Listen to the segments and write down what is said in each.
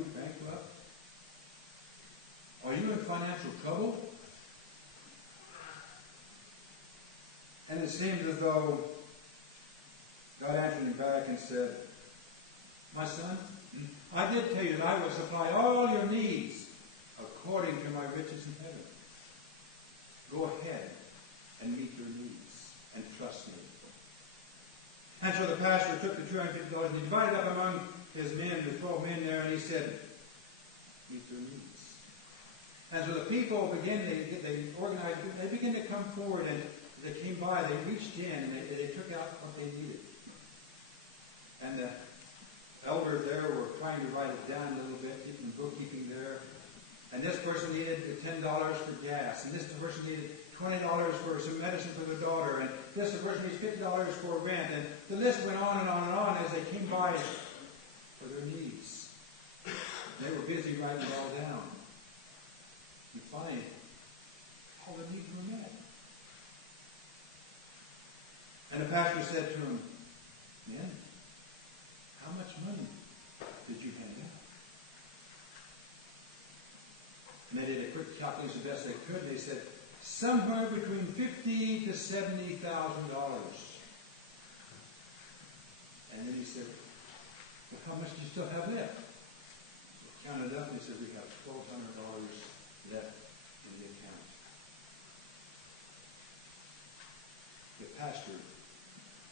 you bankrupt? Are you in financial trouble? And it seemed as though God answered him back and said, my son, I did tell you that I will supply all your needs according to my riches in heaven. Go ahead and meet your needs and trust me. And so the pastor took the $250 and he divided up among his men, the 12 men there, and he said, meet your needs. And so the people began, they organized, they began to come forward, and as they came by, they reached in and they took out what they needed. And the elders there were trying to write it down a little bit, keeping bookkeeping there. And this person needed $10 for gas, and this person needed $20 for some medicine for their daughter, and this person needs $50 for rent, and the list went on and on and on as they came by for their needs. They were busy writing it all down. And finally, all the needs were met. And the pastor said to him, men, how much money did you hand out? And they did a quick calculation the best they could. They said, somewhere between $50,000 to $70,000. And then he said, well, how much do you still have left? So counted up and he said, we have $1,200 left in the account. The pastor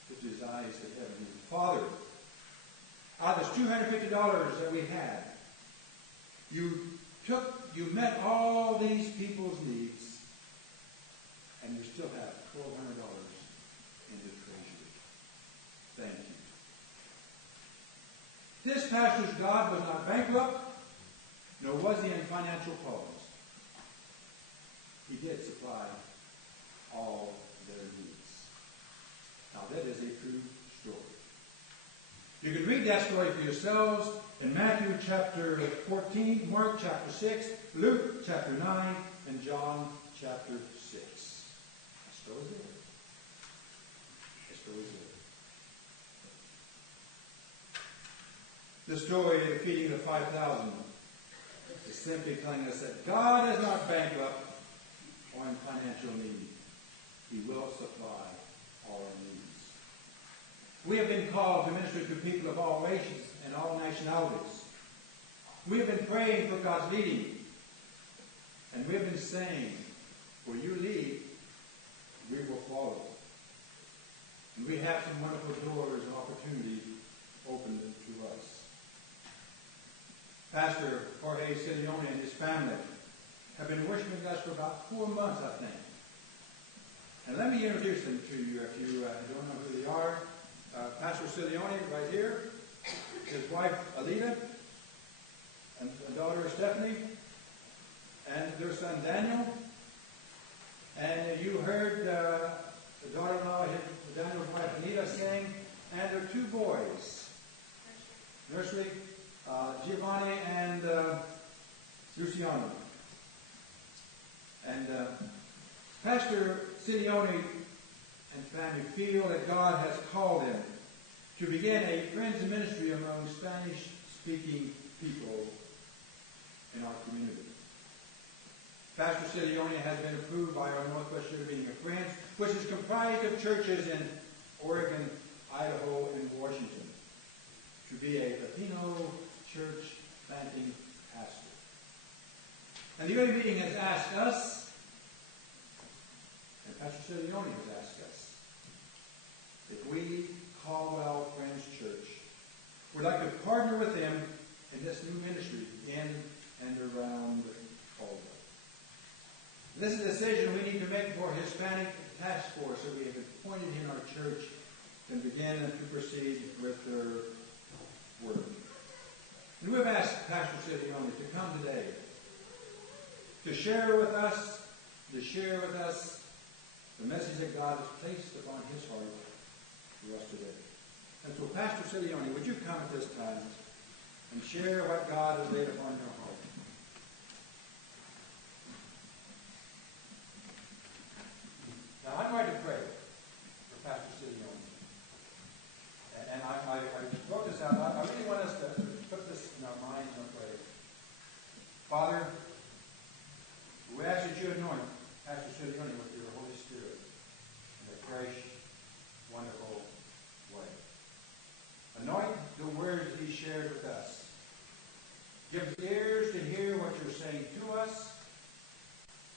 put his eyes to heaven and said, Father, out of this $250 that we had, you met all these people's needs, and you still have $1,200 in the treasury. Thank you. This pastor's God was not bankrupt, nor was he in financial problems. He did supply all their needs. Now that is a true story. You can read that story for yourselves in Matthew chapter 14, Mark chapter 6, Luke chapter 9, and John chapter 6. The story's there. The story's there. The story of the feeding of the 5,000 is simply telling us that God is not bankrupt or in financial need. He will supply all our needs. We have been called to minister to people of all races and all nationalities. We have been praying for God's leading. And we have been saying, where you lead, we will follow. And we have some wonderful doors and opportunities open to us. Pastor Jorge Sileoni and his family have been worshiping us for about 4 months, I think. And let me introduce them to you if you don't know who they are. Pastor Sileoni right here, his wife Alita, and daughter Stephanie, and their son Daniel. And you heard the daughter-in-law, Daniel's wife Anita, sing, and their 2 boys, nursery, Giovanni and Luciano. And Pastor Sileoni and family feel that God has called him to begin a friends ministry among Spanish-speaking people in our community. Pastor Sileoni has been approved by our Northwest Sugar Meeting of Friends, which is comprised of churches in Oregon, Idaho, and Washington, to be a Latino church planting pastor. And the Sugar Meeting has asked us, and Pastor Sileoni has asked us, if we, Caldwell Friends Church, would like to partner with them in this new ministry in and around Caldwell. This is a decision we need to make for Hispanic task force that we have appointed in our church and begin to proceed with their work. And we've asked Pastor Sileoni to come today to share with us the message that God has placed upon his heart for us today. And so, Pastor Sileoni, would you come at this time and share what God has laid upon your heart? Now, I'm going to pray for Pastor Sileoni. And I wrote this out. I really want us to put this in our minds and pray. Anoint the words He shared with us. Give us ears to hear what You're saying to us,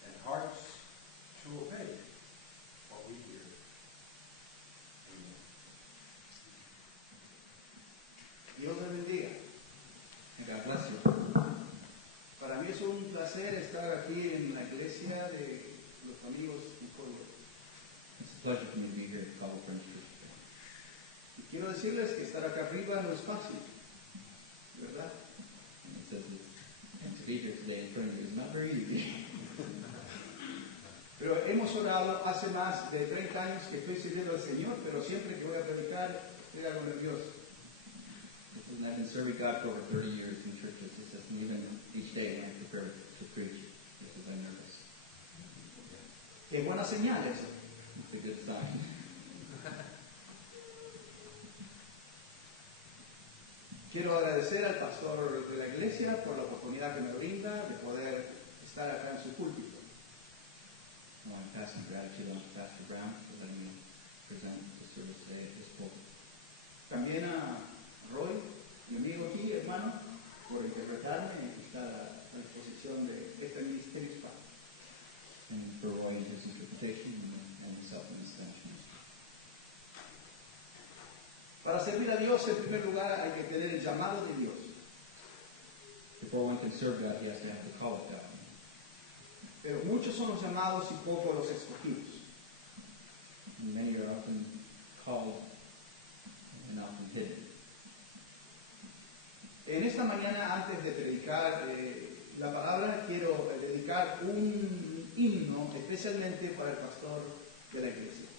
and hearts to obey what we hear. Amen. Dios les bendiga. And God bless you. Para mí es un placer estar aquí en la iglesia de los amigos en Caldwell. It's a pleasure for me to be here at Caldwell Friends Church today. Y quiero decirles que estar acá arriba no es fácil, ¿verdad? And it says that, and to be here today in front of you is not very easy. Pero hemos orado hace más de 30 años que estoy sirviendo al Señor, pero siempre que voy a predicar estoy algo nervioso. And I've been serving God for over 30 years in churches. It says, and even each day when I prepare to preach, this is I'm nervous. Es buena señal eso. It's a good sign. Quiero agradecer al pastor de la iglesia por la oportunidad que me brinda de poder estar acá en su púlpito. I want to pass some gratitude on to Pastor Brown for letting me present the service today at this pulpit. También a Roy, mi amigo aquí, hermano, por interpretarme y estar a disposición de este ministerio hispano. And for Roy and his interpretation and myself in this connection. Para servir a Dios, en primer lugar, hay que tener el llamado de Dios. Before one can serve God, he has to have the call of God. Pero muchos son los llamados y pocos los escogidos. And many are often called and often hidden. En esta mañana, antes de predicar la palabra, quiero dedicar un himno especialmente para el pastor de la iglesia.